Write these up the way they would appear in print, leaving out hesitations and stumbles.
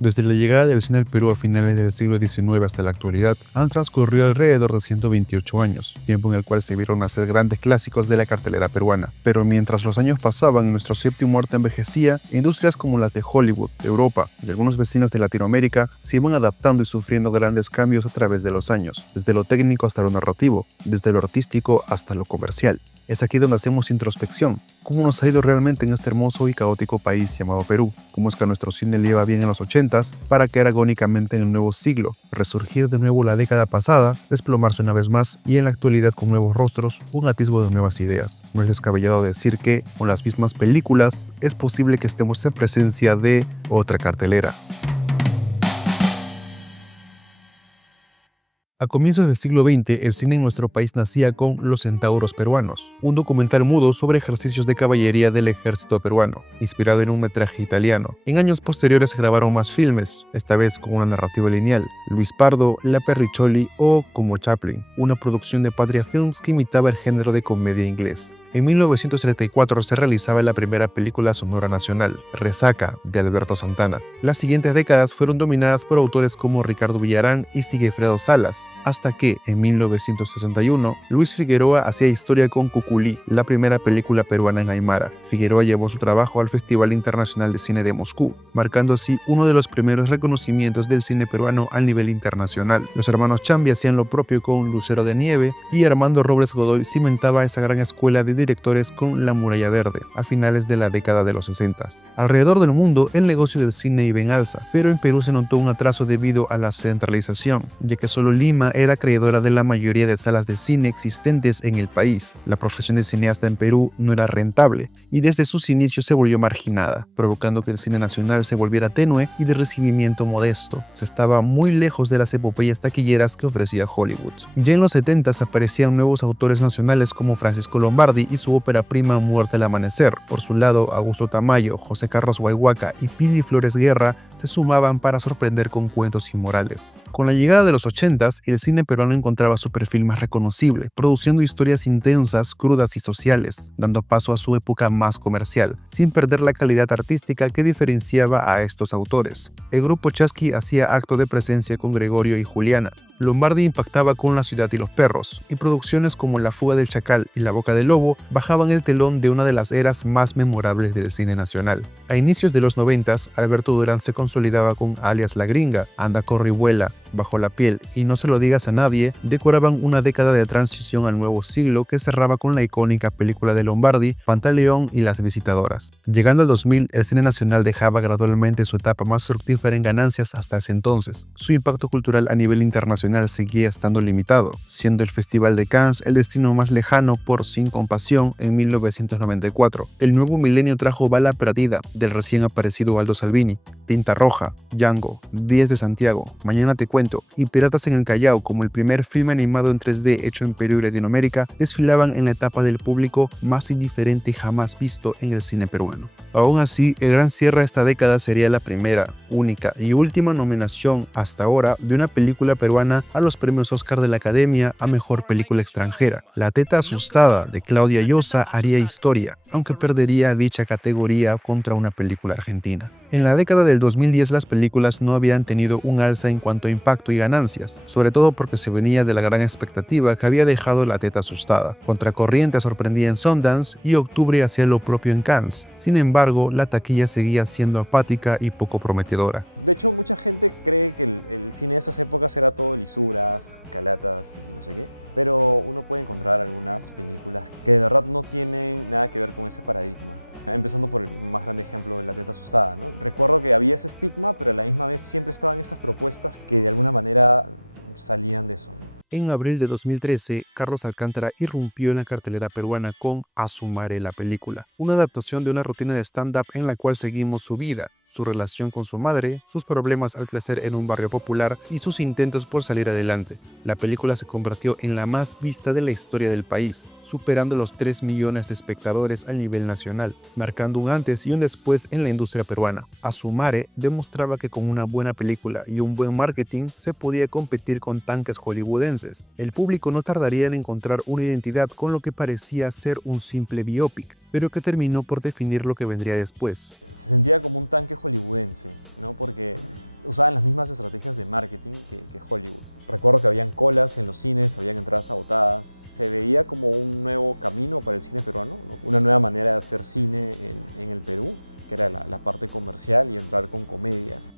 Desde la llegada del cine al Perú a finales del siglo XIX hasta la actualidad, han transcurrido alrededor de 128 años, tiempo en el cual se vieron nacer grandes clásicos de la cartelera peruana. Pero mientras los años pasaban y nuestro séptimo arte envejecía, industrias como las de Hollywood, Europa y algunos vecinos de Latinoamérica se iban adaptando y sufriendo grandes cambios a través de los años, desde lo técnico hasta lo narrativo, desde lo artístico hasta lo comercial. Es aquí donde hacemos introspección. ¿Cómo nos ha ido realmente en este hermoso y caótico país llamado Perú? ¿Cómo es que nuestro cine le iba bien en los 80s para caer agónicamente en el nuevo siglo, resurgir de nuevo la década pasada, desplomarse una vez más y en la actualidad con nuevos rostros, un atisbo de nuevas ideas? No es descabellado decir que, con las mismas películas, es posible que estemos en presencia de otra cartelera. A comienzos del siglo XX, el cine en nuestro país nacía con Los Centauros Peruanos, un documental mudo sobre ejercicios de caballería del ejército peruano, inspirado en un metraje italiano. En años posteriores se grabaron más filmes, esta vez con una narrativa lineal, Luis Pardo, La Perricholi o Como Chaplin, una producción de Patria Films que imitaba el género de comedia inglés. En 1934 se realizaba la primera película sonora nacional, Resaca, de Alberto Santana. Las siguientes décadas fueron dominadas por autores como Ricardo Villarán y Sigifredo Salas, hasta que, en 1961, Luis Figueroa hacía historia con Cuculí, la primera película peruana en aymara. Figueroa llevó su trabajo al Festival Internacional de Cine de Moscú, marcando así uno de los primeros reconocimientos del cine peruano a nivel internacional. Los hermanos Chambi hacían lo propio con Lucero de Nieve y Armando Robles Godoy cimentaba esa gran escuela de directores con La Muralla Verde, a finales de la década de los 60. Alrededor del mundo, el negocio del cine iba en alza, pero en Perú se notó un atraso debido a la centralización, ya que solo Lima era acreedora de la mayoría de salas de cine existentes en el país. La profesión de cineasta en Perú no era rentable, y desde sus inicios se volvió marginada, provocando que el cine nacional se volviera tenue y de recibimiento modesto. Se estaba muy lejos de las epopeyas taquilleras que ofrecía Hollywood. Ya en los 70s aparecían nuevos autores nacionales como Francisco Lombardi y su ópera prima Muerte al Amanecer. Por su lado, Augusto Tamayo, José Carlos Huayhuaca y Pili Flores Guerra se sumaban para sorprender con cuentos inmorales. Con la llegada de los 80s, el cine peruano encontraba su perfil más reconocible, produciendo historias intensas, crudas y sociales, dando paso a su época más comercial, sin perder la calidad artística que diferenciaba a estos autores. El grupo Chasqui hacía acto de presencia con Gregorio y Juliana. Lombardi impactaba con La ciudad y los perros, y producciones como La fuga del chacal y La boca del lobo bajaban el telón de una de las eras más memorables del cine nacional. A inicios de los 90s, Alberto Durán se consolidaba con Alias La Gringa, Anda, corre y vuela, Bajo la piel y No se lo digas a nadie, decoraban una década de transición al nuevo siglo que cerraba con la icónica película de Lombardi, Pantaleón y Las visitadoras. Llegando al 2000, el cine nacional dejaba gradualmente su etapa más fructífera en ganancias hasta ese entonces. Su impacto cultural a nivel internacional seguía estando limitado, siendo el Festival de Cannes el destino más lejano por Sin Compasión en 1994. El nuevo milenio trajo Bala Perdida del recién aparecido Aldo Salvini, Tinta Roja, Django, 10 de Santiago, Mañana te cuento y Piratas en el Callao, como el primer filme animado en 3D hecho en Perú y Latinoamérica, desfilaban en la etapa del público más indiferente jamás visto en el cine peruano. Aún así, el gran cierre de esta década sería la primera, única y última nominación hasta ahora de una película peruana a los premios Oscar de la Academia a Mejor Película Extranjera. La teta asustada de Claudia Llosa haría historia, aunque perdería dicha categoría contra una película argentina. En la década del 2010 las películas no habían tenido un alza en cuanto a impacto y ganancias, sobre todo porque se venía de la gran expectativa que había dejado La teta asustada. Contracorriente sorprendía en Sundance y Octubre hacía lo propio en Cannes. Sin embargo, la taquilla seguía siendo apática y poco prometedora. En abril de 2013, Carlos Alcántara irrumpió en la cartelera peruana con Asumare la película, una adaptación de una rutina de stand-up en la cual seguimos su vida, su relación con su madre, sus problemas al crecer en un barrio popular y sus intentos por salir adelante. La película se convirtió en la más vista de la historia del país, superando los 3 millones de espectadores a nivel nacional, marcando un antes y un después en la industria peruana. Asumare demostraba que con una buena película y un buen marketing se podía competir con tanques hollywoodenses. El público no tardaría en encontrar una identidad con lo que parecía ser un simple biopic, pero que terminó por definir lo que vendría después.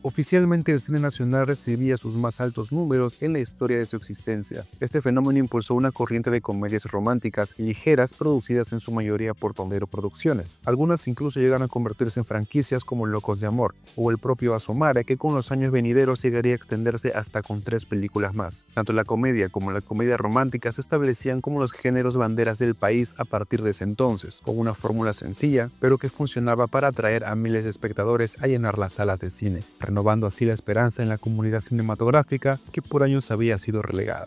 Oficialmente el cine nacional recibía sus más altos números en la historia de su existencia. Este fenómeno impulsó una corriente de comedias románticas y ligeras producidas en su mayoría por Tondero Producciones. Algunas incluso llegaron a convertirse en franquicias como Locos de Amor o el propio Asomare, que con los años venideros llegaría a extenderse hasta con 3 películas más. Tanto la comedia como la comedia romántica se establecían como los géneros banderas del país a partir de ese entonces, con una fórmula sencilla, pero que funcionaba para atraer a miles de espectadores a llenar las salas de cine, renovando así la esperanza en la comunidad cinematográfica que por años había sido relegada.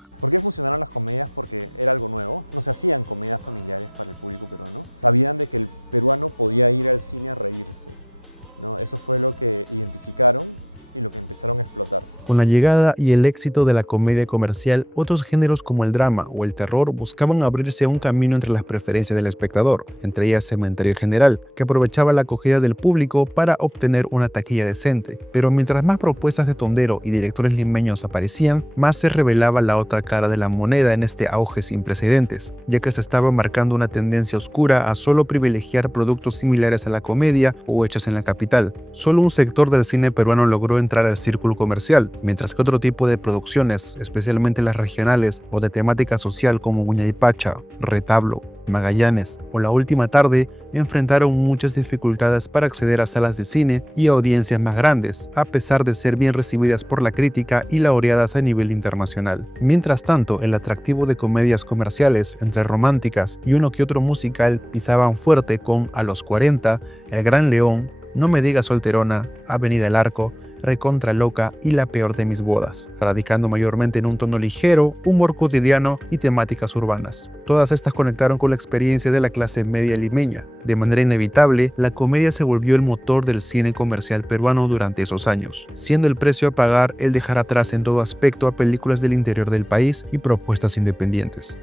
Con la llegada y el éxito de la comedia comercial, otros géneros como el drama o el terror buscaban abrirse un camino entre las preferencias del espectador, entre ellas Cementerio General, que aprovechaba la acogida del público para obtener una taquilla decente. Pero mientras más propuestas de Tondero y directores limeños aparecían, más se revelaba la otra cara de la moneda en este auge sin precedentes, ya que se estaba marcando una tendencia oscura a solo privilegiar productos similares a la comedia o hechos en la capital. Solo un sector del cine peruano logró entrar al círculo comercial, mientras que otro tipo de producciones, especialmente las regionales o de temática social como Huñaypacha, Retablo, Magallanes o La Última Tarde, enfrentaron muchas dificultades para acceder a salas de cine y audiencias más grandes, a pesar de ser bien recibidas por la crítica y laureadas a nivel internacional. Mientras tanto, el atractivo de comedias comerciales, entre románticas y uno que otro musical, pisaban fuerte con A los 40, El Gran León, No me digas solterona, Avenida El Arco, Recontra Loca y La peor de mis bodas, radicando mayormente en un tono ligero, humor cotidiano y temáticas urbanas. Todas estas conectaron con la experiencia de la clase media limeña. De manera inevitable, la comedia se volvió el motor del cine comercial peruano durante esos años, siendo el precio a pagar el dejar atrás en todo aspecto a películas del interior del país y propuestas independientes.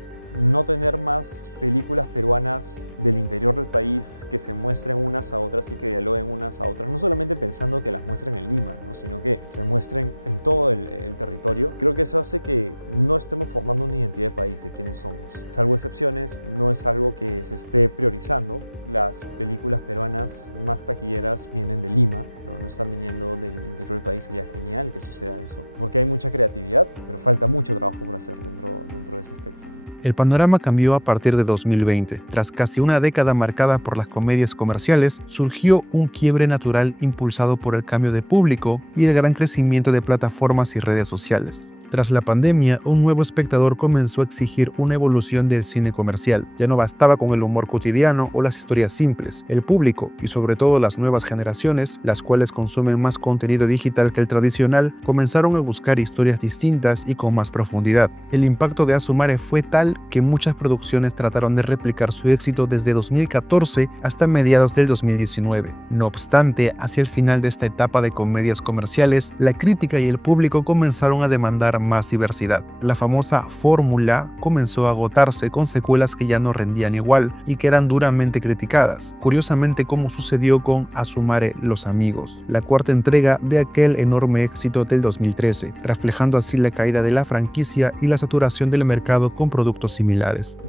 El panorama cambió a partir de 2020. Tras casi una década marcada por las comedias comerciales, surgió un quiebre natural impulsado por el cambio de público y el gran crecimiento de plataformas y redes sociales. Tras la pandemia, un nuevo espectador comenzó a exigir una evolución del cine comercial. Ya no bastaba con el humor cotidiano o las historias simples. El público, y sobre todo las nuevas generaciones, las cuales consumen más contenido digital que el tradicional, comenzaron a buscar historias distintas y con más profundidad. El impacto de Asomare fue tal que muchas producciones trataron de replicar su éxito desde 2014 hasta mediados del 2019. No obstante, hacia el final de esta etapa de comedias comerciales, la crítica y el público comenzaron a demandar más diversidad. La famosa fórmula comenzó a agotarse con secuelas que ya no rendían igual y que eran duramente criticadas, curiosamente como sucedió con Asomare Los Amigos, la cuarta entrega de aquel enorme éxito del 2013, reflejando así la caída de la franquicia y la saturación del mercado con productos similares.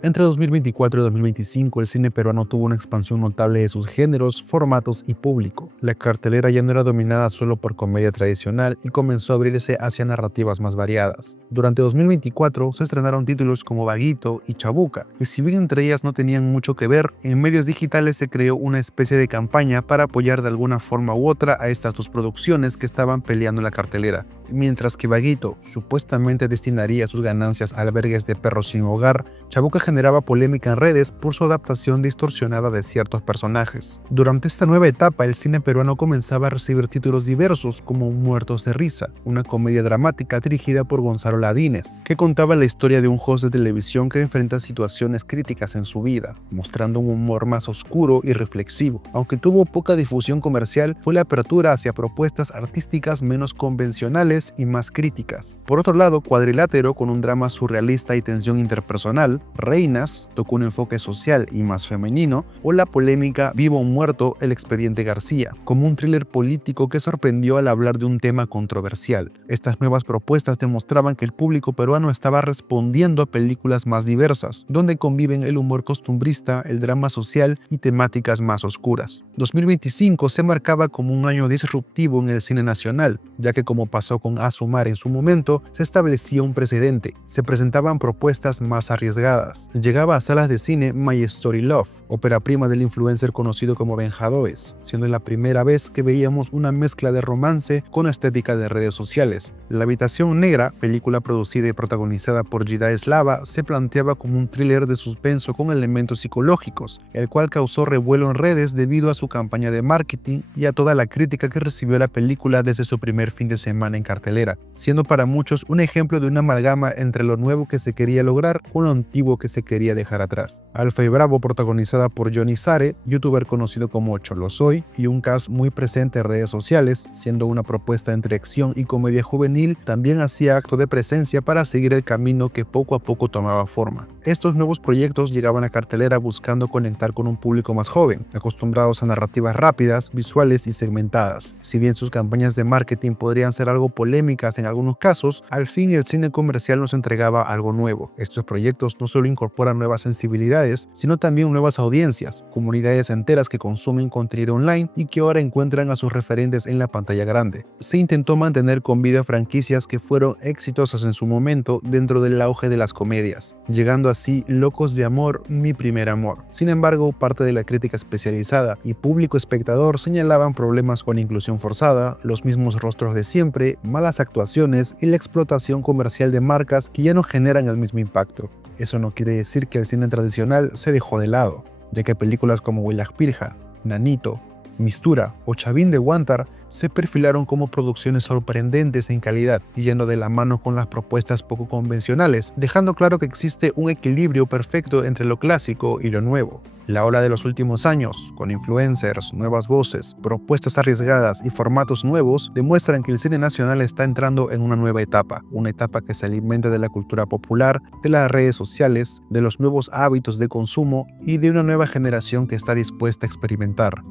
Entre 2024 y 2025, el cine peruano tuvo una expansión notable de sus géneros, formatos y público. La cartelera ya no era dominada solo por comedia tradicional y comenzó a abrirse hacia narrativas más variadas. Durante 2024 se estrenaron títulos como Vaguito y Chabuca, y si bien entre ellas no tenían mucho que ver, en medios digitales se creó una especie de campaña para apoyar de alguna forma u otra a estas dos producciones que estaban peleando en la cartelera. Mientras que Vaguito supuestamente destinaría sus ganancias a albergues de perros sin hogar, Chabuca generaba polémica en redes por su adaptación distorsionada de ciertos personajes. Durante esta nueva etapa, el cine peruano comenzaba a recibir títulos diversos como Muertos de Risa, una comedia dramática dirigida por Gonzalo Ladines, que contaba la historia de un host de televisión que enfrenta situaciones críticas en su vida, mostrando un humor más oscuro y reflexivo. Aunque tuvo poca difusión comercial, fue la apertura hacia propuestas artísticas menos convencionales vez y más críticas. Por otro lado, Cuadrilátero, con un drama surrealista y tensión interpersonal, Reinas tocó un enfoque social y más femenino, o la polémica Vivo o Muerto, El expediente García, como un thriller político que sorprendió al hablar de un tema controversial. Estas nuevas propuestas demostraban que el público peruano estaba respondiendo a películas más diversas, donde conviven el humor costumbrista, el drama social y temáticas más oscuras. 2025 se marcaba como un año disruptivo en el cine nacional, ya que como pasó con Asumar en su momento, se establecía un precedente, se presentaban propuestas más arriesgadas. Llegaba a salas de cine My Story Love, ópera prima del influencer conocido como Benjadóes, siendo la primera vez que veíamos una mezcla de romance con estética de redes sociales. La habitación negra, película producida y protagonizada por Jida Slava, se planteaba como un thriller de suspenso con elementos psicológicos, el cual causó revuelo en redes debido a su campaña de marketing y a toda la crítica que recibió la película desde su primer fin de semana en cartelera, siendo para muchos un ejemplo de una amalgama entre lo nuevo que se quería lograr con lo antiguo que se quería dejar atrás. Alfa y Bravo, protagonizada por Johnny Sare, youtuber conocido como Cholo Soy, y un cast muy presente en redes sociales, siendo una propuesta entre acción y comedia juvenil, también hacía acto de presencia para seguir el camino que poco a poco tomaba forma. Estos nuevos proyectos llegaban a cartelera buscando conectar con un público más joven, acostumbrados a narrativas rápidas, visuales y segmentadas. Si bien sus campañas de marketing podrían ser algo polémicas en algunos casos, al fin el cine comercial nos entregaba algo nuevo. Estos proyectos no solo incorporan nuevas sensibilidades, sino también nuevas audiencias, comunidades enteras que consumen contenido online y que ahora encuentran a sus referentes en la pantalla grande. Se intentó mantener con vida franquicias que fueron exitosas en su momento dentro del auge de las comedias, llegando así Locos de Amor, Mi Primer Amor. Sin embargo, parte de la crítica especializada y público espectador señalaban problemas con inclusión forzada, los mismos rostros de siempre, malas actuaciones y la explotación comercial de marcas que ya no generan el mismo impacto. Eso no quiere decir que el cine tradicional se dejó de lado, ya que películas como Huelaj Pirja, Nanito, Mistura o Chavín de Huántar se perfilaron como producciones sorprendentes en calidad, yendo de la mano con las propuestas poco convencionales, dejando claro que existe un equilibrio perfecto entre lo clásico y lo nuevo. La ola de los últimos años, con influencers, nuevas voces, propuestas arriesgadas y formatos nuevos, demuestran que el cine nacional está entrando en una nueva etapa, una etapa que se alimenta de la cultura popular, de las redes sociales, de los nuevos hábitos de consumo y de una nueva generación que está dispuesta a experimentar.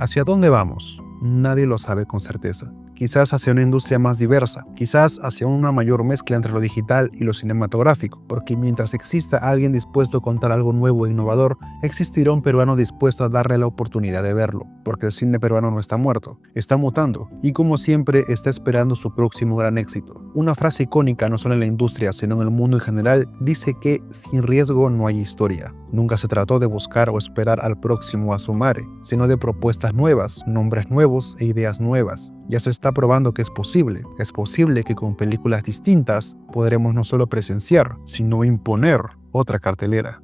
¿Hacia dónde vamos? Nadie lo sabe con certeza. Quizás hacia una industria más diversa, quizás hacia una mayor mezcla entre lo digital y lo cinematográfico, porque mientras exista alguien dispuesto a contar algo nuevo e innovador, existirá un peruano dispuesto a darle la oportunidad de verlo, porque el cine peruano no está muerto, está mutando, y como siempre está esperando su próximo gran éxito. Una frase icónica no solo en la industria, sino en el mundo en general, dice que sin riesgo no hay historia. Nunca se trató de buscar o esperar al próximo Asumare, sino de propuestas nuevas, nombres nuevos e ideas nuevas. Ya se está probando que es posible que con películas distintas podremos no solo presenciar, sino imponer otra cartelera.